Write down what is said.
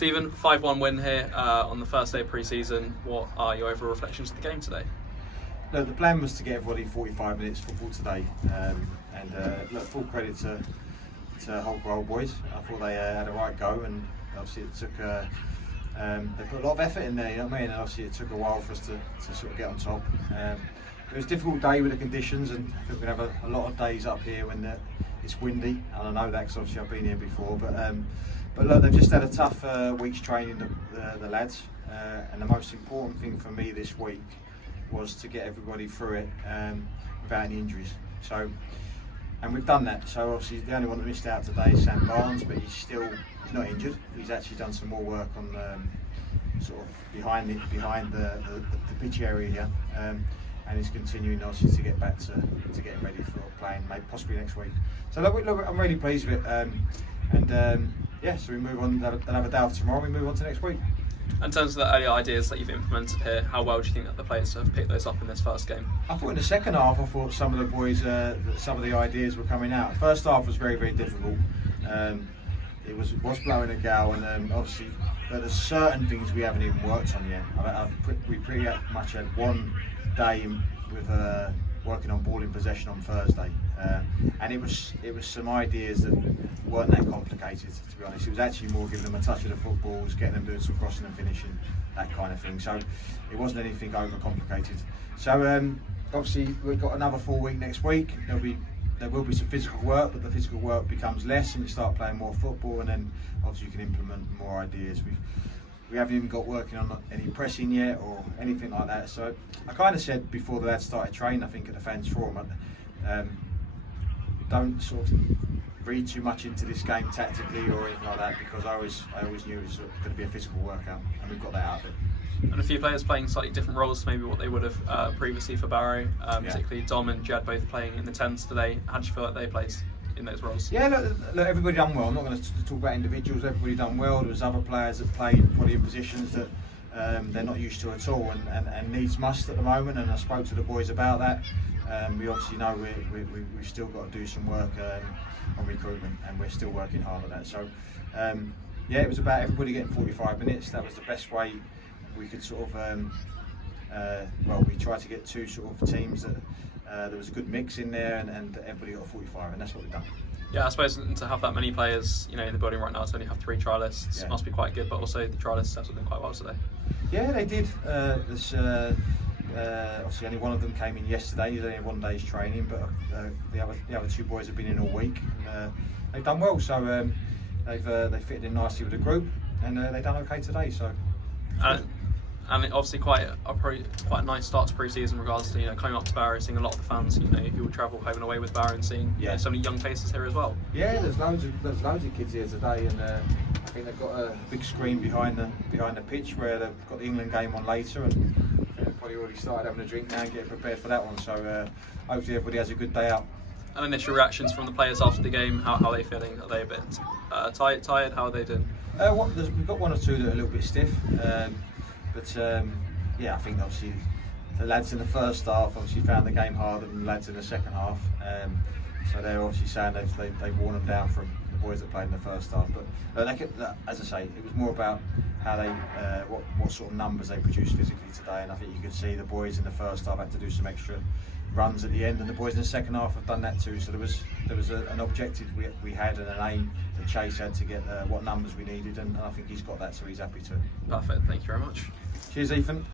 Stephen, 5-1 win here on the first day of pre-season. What are your overall reflections of the game today? Look, the plan was to get everybody 45 minutes football today, look, full credit to Holker old boys. I thought they had a right go, and obviously it took they put a lot of effort in there. You know what I mean? And obviously it took a while for us to sort of get on top. It was a difficult day with the conditions, and I think we're going to have a lot of days up here when it's windy, and I know that because obviously I've been here before. But look, they've just had a tough week's training, the lads, and the most important thing for me this week was to get everybody through it without any injuries. And we've done that. So obviously the only one that missed out today is Sam Barnes, but he's not injured. He's actually done some more work on sort of behind the pitch area here, and he's continuing obviously to get back to getting ready for playing, maybe possibly next week. So look, I'm really pleased with it, so we move on. They'll have a day off tomorrow. We move on to next week. In terms of the early ideas that you've implemented here, how well do you think that the players have picked those up in this first game? I thought in the second half, some of the boys, some of the ideas were coming out. The first half was very, very difficult. It was blowing a gale, and obviously there's certain things we haven't even worked on yet. We pretty much had one day with working on ball in possession on Thursday, and it was some ideas that weren't that complicated, to be honest. It was actually more giving them a touch of the footballs, getting them doing some crossing and finishing, that kind of thing. So it wasn't anything overcomplicated. So obviously we've got another full week next week. There will be some physical work, but the physical work becomes less, and you start playing more football, and then obviously you can implement more ideas. We haven't even got working on any pressing yet or anything like that. So I kind of said before the lads started training, I think at the fans forum, don't sort of read too much into this game tactically or anything like that, because I always knew it was going to be a physical workout, and we've got that out of it. And a few players playing slightly different roles to maybe what they would have previously for Barrow, particularly Dom and Jed both playing in the 10s today. How do you feel like they played in those roles? Yeah, look, everybody done well. I'm not going to talk about individuals. Everybody done well. There was other players that played probably in positions that they're not used to at all, and needs must at the moment. And I spoke to the boys about that. We obviously know we've still got to do some work on recruitment, and we're still working hard at that. So it was about everybody getting 45 minutes. That was the best way we could sort of we tried to get two sort of teams that there was a good mix in there, and everybody got 45, and that's what we've done. Yeah, I suppose to have that many players, in the building right now, to only have 3 trialists must be quite good. But also the trialists settled in quite well today. Yeah, they did. Obviously only one of them came in yesterday. He's only had 1 day's training, but the other 2 boys have been in all week, and they've done well. So they fitted in nicely with the group, and they've done okay today. So. And obviously quite a nice start to pre-season in regards to coming up to Barrow, seeing a lot of the fans who will travel home and away with Barrow, and seeing so many young faces here as well. Yeah, there's loads of kids here today, and I think they've got a big screen behind the pitch where they've got the England game on later, and I think they've probably already started having a drink now and getting prepared for that one. So hopefully everybody has a good day out. And initial reactions from the players after the game, how are they feeling? Are they a bit tired? How are they doing? We've got 1 or 2 that are a little bit stiff. I think obviously the lads in the first half obviously found the game harder than the lads in the second half. So they're obviously saying they've worn them down from the boys that played in the first half. But as I say, it was more about how they, what sort of numbers they produced physically today. And I think you could see the boys in the first half had to do some extra runs at the end, and the boys in the second half have done that too. So there was an objective we had, and an aim that Chase had to get what numbers we needed, and I think he's got that, so he's happy to. Perfect, thank you very much. Cheers, Ethan.